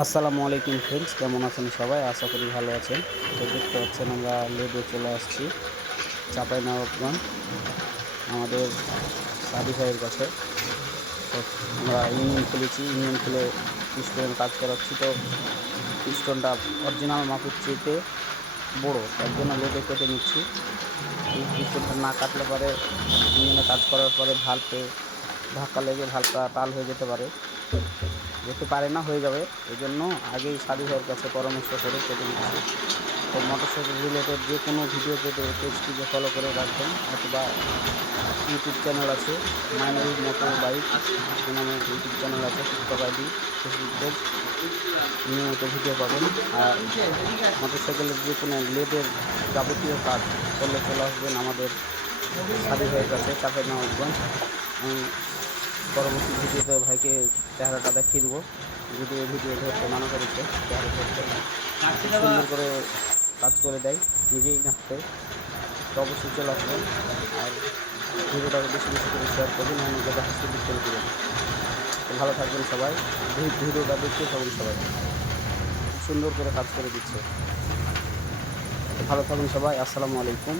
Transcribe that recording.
আসসালামু আলাইকুম ফ্রেন্ডস, কেমন আছেন সবাই? আশা করি ভালো আছেন। তো দেখতে পাচ্ছেন আমরা লেদে চলে আসছি চাঁপাইনবাবগঞ্জ আমাদের সাদি ভাইয়ের কাছে। তো আমরা ইঞ্জিন খুলেছি, ইঞ্জিন খুলে পিস্টনের কাজ করাচ্ছি। তো পিস্টনটা অরিজিনাল মাপের চেয়েতে বড়, তার জন্য লেদে কেটে নিচ্ছি। এই পিস্টনটা না কাটলে পরে ইঞ্জিনে কাজ করার পরে ভাল্বে ধাক্কা লেগে ভাল্বটা তাল হয়ে যেতে পারে না, হয়ে যাবে। এই জন্য আগেই সাদি ভাইয়ের কাছে পরামর্শ করে কেটে নিচ্ছি। তো মোটরসাইকেল রিলেটেড যে কোনো ভিডিও পেতে পেজটিকে ফলো করে রাখবেন, অথবা ইউটিউব চ্যানেল আছে মাইনারি মোটো বাইক নামে ইউটিউব চ্যানেল আছে, টিকটক আইডি, ফেসবুক পেজ, নিয়মিত ভিডিও পাবেন। আর মোটরসাইকেলের যে কোনো লেদের যাবতীয় কাজ করলে চলে আসবেন আমাদের সাদি ভাইয়ের কাছে চাঁপাইনবাবগঞ্জ। আমি পরবর্তী ভিডিওতে ভাইকে চেহারাটা দেখিয়ে দেবো, যদি এই ভিডিও ধরতে মানা করেছে চেহারা ধরতে। খুব সুন্দর করে কাজ করে দেয়, নিজেই নাচতে। তো অবশ্যই চলে আসবেন, আর ভিডিওটাকে বেশি বেশি করে শেয়ার করবেন, অন্যকে দেখার সুযোগ করে দেবেন। তো ভালো থাকবেন সবাই, ভিডিওটা দেখতে থাকুন সবাই, খুব সুন্দর করে কাজ করে দিচ্ছে। তো ভালো থাকুন সবাই, আসসালামু আলাইকুম।